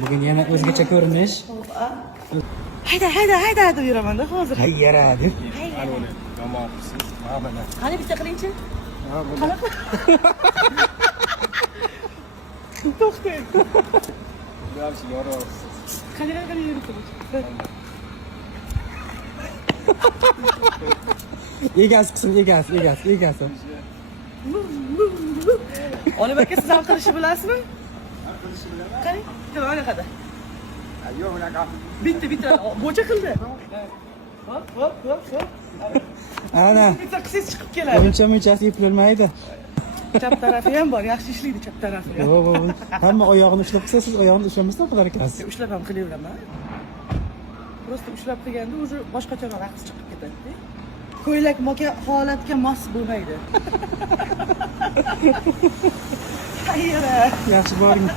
Bugun yana o'zgacha ko'rinish. Hayda deb yuraman-da hozir. Hayyara deb. Qani bitta qilingchi? Qanaqa? To'xtang. Qanaqa yuribsiz? Egasi qilsin, egasi. Olim aka siz ham qilishni bilasizmi? Qani? Mana qada. Yo'q unaqa. Bitta bo'cha qildi. Hop. Ana. Bitta qisiz chiqib keladi. Uncha-munchasi eplolmaydi. Chap tarafi ham bor, yaxshi ishlaydi chap tarafi. Yo'q. Hamma oyog'ini ushlab qilsa, siz oyog'ini ushlamasdan qilar ekansiz. Ushlab ham qilaveraman. Prosta ushlab qilganda o'zi boshqacharoq raqs chiqib ketadi. Ko'ylak moka holatga mos bo'lmaydi. Hayyara. Yaxshi boring.